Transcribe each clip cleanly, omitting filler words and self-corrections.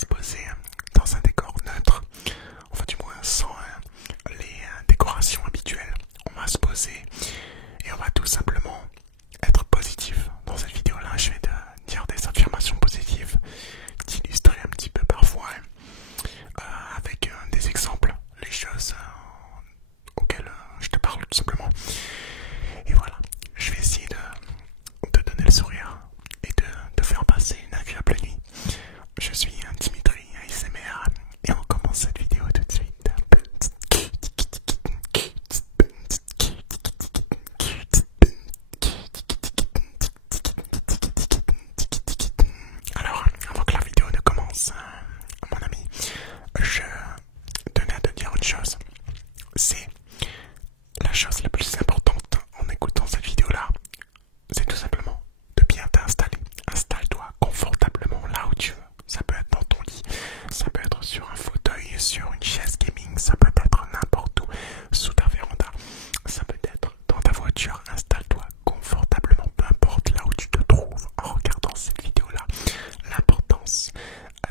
se poser dans un décor neutre, enfin du moins sans les décorations habituelles. On va se poser et on va tout simplement être positif. Dans cette vidéo-là, je vais te dire des affirmations positives, t'illustrer un petit peu parfois avec des exemples, les choses auxquelles je te parle tout simplement. Et voilà, je vais essayer de te donner le sourire et de te faire passer une agréable nuit. Je suis Dimitri ASMR et on commence cette vidéo tout de suite. Alors, avant que la vidéo ne commence, mon ami, je tenais à te dire une chose. C'est la chose la plus importante en écoutant cette vidéo-là. C'est tout simplement de bien t'installer. Installe-toi confortablement là où tu veux. Ça peut être dans ton lit, ça peut être sur un fauteuil, sur une chaise gaming, ça peut être n'importe où, sous ta véranda, ça peut être dans ta voiture. Installe-toi confortablement, peu importe là où tu te trouves en regardant cette vidéo-là. L'importance,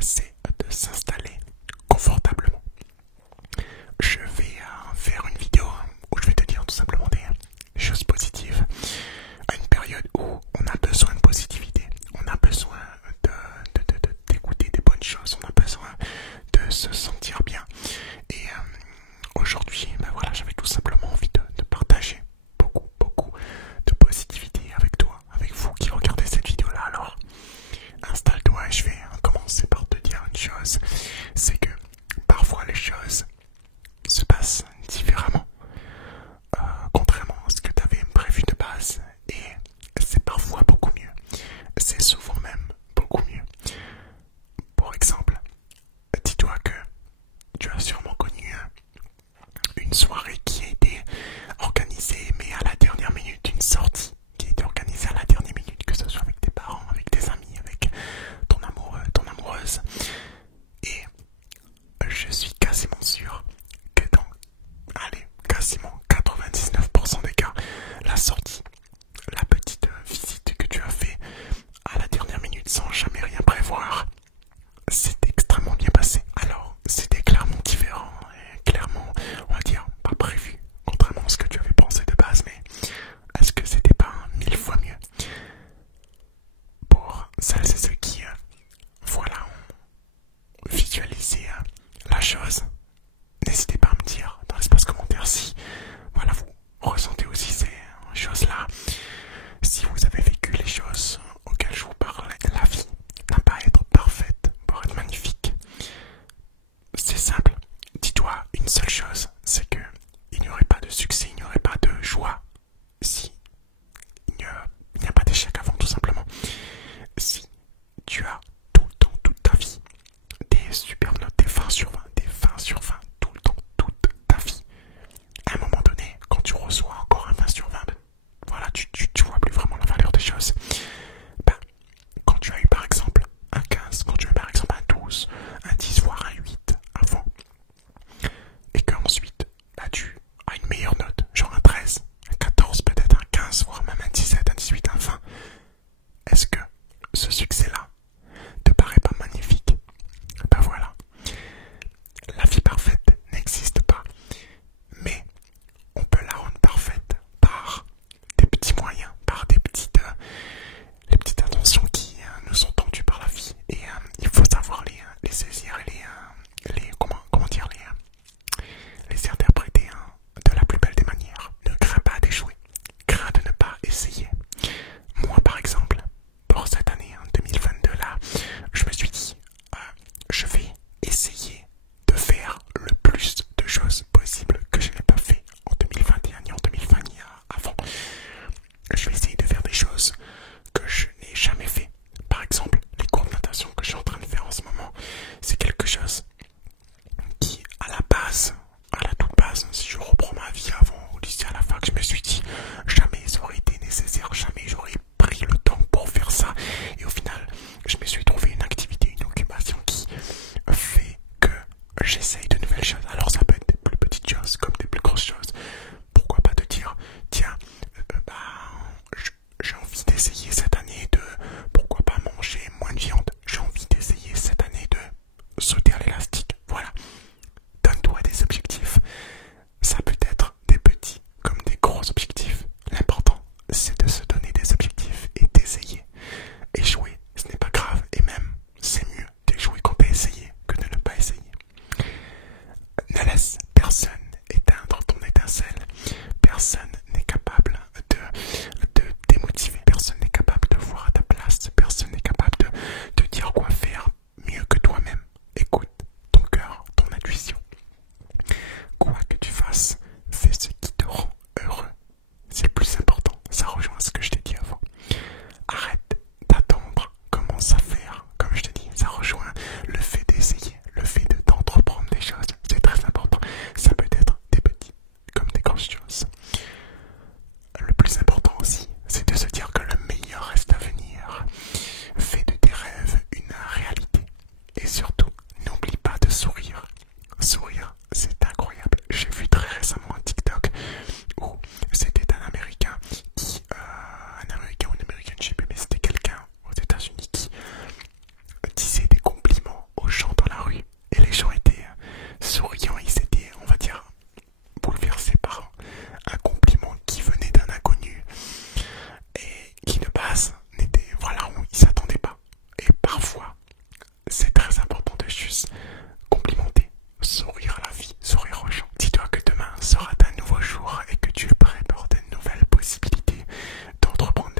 c'est de s'installer confortablement. Je vais faire une vidéo où je vais te dire tout simplement des choses positives à une période où on a besoin de positivité, on a besoin d'écouter des bonnes choses, on a besoin de se sentir bien. Et aujourd'hui, ben voilà, j'avais tout simplement envie de partager beaucoup de positivité avec toi, avec vous qui regardez cette vidéo-là. Alors, installe-toi et je vais commencer par te dire une chose, c'est que parfois les choses se passent différemment, contrairement à ce que tu avais prévu de base, et c'est parfois beaucoup mieux, c'est souvent même beaucoup mieux. Pour exemple, dis-toi que tu as sûrement connu une soirée qui a été organisée, mais à la dernière minute, une sortie qui a été organisée à la dernière minute, que ce soit avec tes parents, avec tes amis, avec ton amoureux, ton amoureuse. Et je suis quasiment sûr que dans, allez, quasiment 99% des cas, la sortie, la petite visite que tu as fait à la dernière minute sans jamais rien prévoir, c'est extrêmement bien passé. Alors, c'était clairement différent, et clairement, on va dire, pas prévu, contrairement à ce que tu avais pensé de base, mais est-ce que c'était pas 1000 fois mieux? Pour celles et ceux qui, voilà, ont visualisé la chose, n'hésitez pas à me dire dans l'espace commentaire si, voilà, vous ressentez aussi ces choses-là. Si vous avez vécu les choses auxquelles je vous parle, la vie n'a pas à être parfaite pour être magnifique. C'est simple. Dis-toi une seule chose, c'est que il n'y aurait pas de succès, il n'y aurait pas de joie si il n'y a pas d'échec avant, tout simplement. Si tu as tout le temps, toute ta vie, des super notes, des 20 sur 20, des 20 sur 20, tout le temps, toute ta vie, à un moment donné, quand tu reçois encore un 20 sur 20, voilà, tu vois plus vraiment la valeur des choses. Ben, quand tu as eu par exemple un 15, quand tu as eu par exemple un 12, un 10, voire un 8 avant, et qu'ensuite, bah, tu as une meilleure note, genre un 13, un 14, peut-être un 15, voire même un 17, un 18, un 20, est-ce que ce succès-là te paraît pas magnifique? Ben voilà, la vie parfaite n'existe pas, mais on peut la rendre parfaite par des petits moyens, par des petites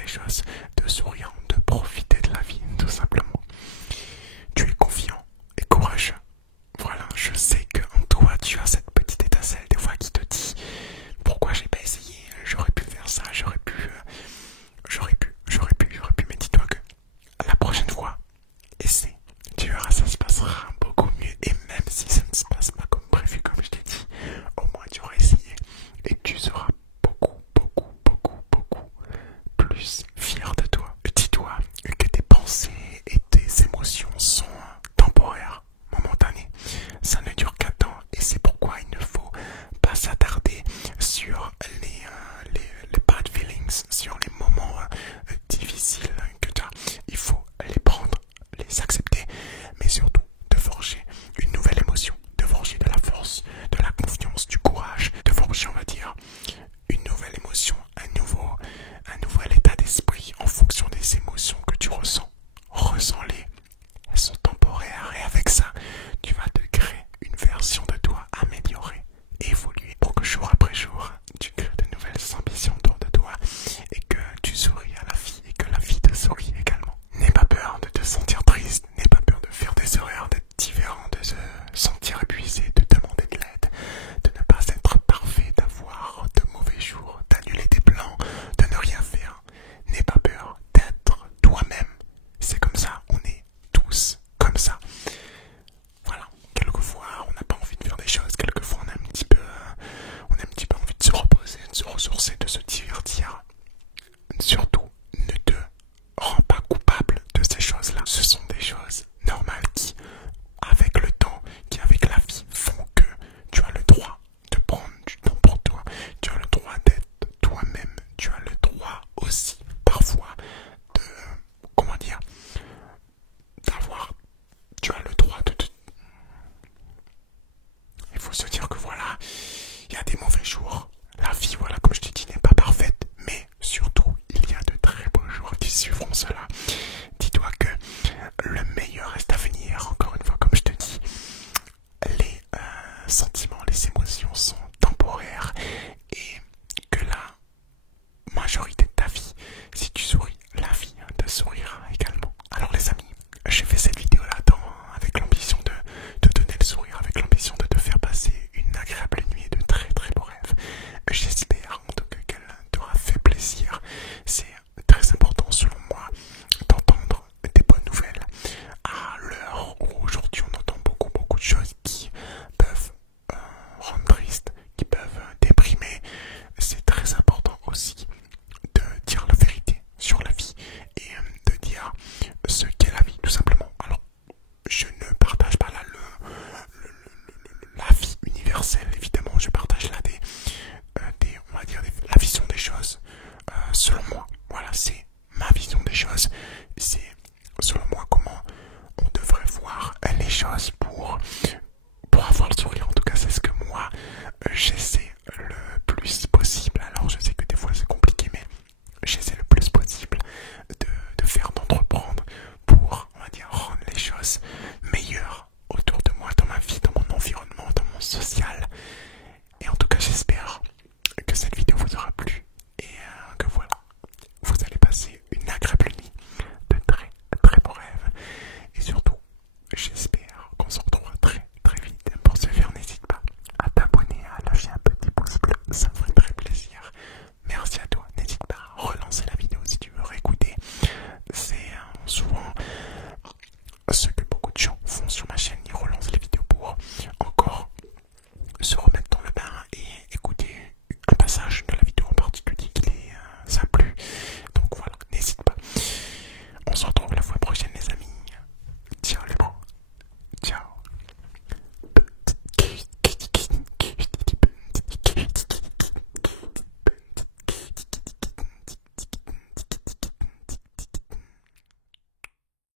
choses, de sourire, de profiter de la vie, tout simplement. Tu es confiant et courageux. Voilà, je sais qu'en toi, tu as cette petite étincelle des fois qui te dit pourquoi j'ai pas essayé, j'aurais pu faire ça, j'aurais pu, mais dis-toi que la prochaine fois, essaie, tu verras, ça se passera beaucoup mieux, et même si ça ne se passe pas comme prévu, comme je t'ai dit, au moins tu auras essayé, et tu seras beaucoup plus fier de toi. Dis-toi que tes pensées et tes émotions sont temporaires, momentanées, ça ne dure qu'un temps, et c'est pourquoi il ne faut pas s'attarder sur les bad feelings, sur les moments difficiles que tu as. Il faut les prendre, les accepter, mais surtout de forger une nouvelle émotion, de forger de la force, de la confiance, du courage, de forger, on va dire, une nouvelle émotion, un nouvel état d'esprit en fonction des émotions que tu ressens. Ressens-les, elles sont temporaires, et avec ça, tu vas te créer une version de toi améliorée, évoluer, pour que jour après jour, tu crées de nouvelles ambitions autour de toi et que tu souris à la vie et que la vie te sourit également. N'aie pas peur de te sentir triste, n'aie pas peur de faire des erreurs, d'être différent, de se sentir épuisé, de demander de l'aide, de ne pas être parfait, d'avoir de mauvais jours, d'annuler des plans, de ne rien faire. N'aie pas peur d'être toi-même. C'est comme ça, on est tous comme ça. Voilà, quelquefois on n'a pas envie de faire des choses, quelquefois on a un petit peu envie de se reposer, de se ressourcer, de se divertir. Surtout, ne te rends pas coupable de ces choses-là. Ce sont des choses normales qui, avec le temps, qui avec la vie, font que tu as le droit de prendre du temps pour toi. Tu as le droit d'être toi-même. Tu as le droit aussi, parfois, de, comment dire, d'avoir, tu as le droit de te... Il faut se dire que voilà, il y a des mauvais jours. La vie, voilà, comme je te dis, n'est pas parfaite, mais surtout, il y a de très beaux jours qui suivront cela. Dis-toi que le meilleur reste à venir. Encore une fois, comme je te dis, les sentiments, les émotions sont temporaires, et que la majorité de ta vie, si tu souris, la vie te sourira également. Alors les amis, j'ai fait cette vidéo là avec l'ambition de te donner le sourire, avec l'ambition de te faire passer une agréable nuit et de très très beaux rêves. J'espère en tout cas qu'elle t'aura fait plaisir. C'est très important selon moi d'entendre des bonnes nouvelles à l'heure où aujourd'hui on entend beaucoup de choses qui peuvent rendre triste, qui peuvent déprimer. C'est très important aussi de dire la vérité sur la vie et de dire ce qu'est la vie tout simplement. Alors je ne partage pas là la vie universelle, évidemment, je partage là on va dire la vision des choses selon moi. Voilà, c'est ma vision des choses, c'est selon moi comment on devrait voir les choses pour avoir le sourire. En tout cas, c'est ce que moi j'essaie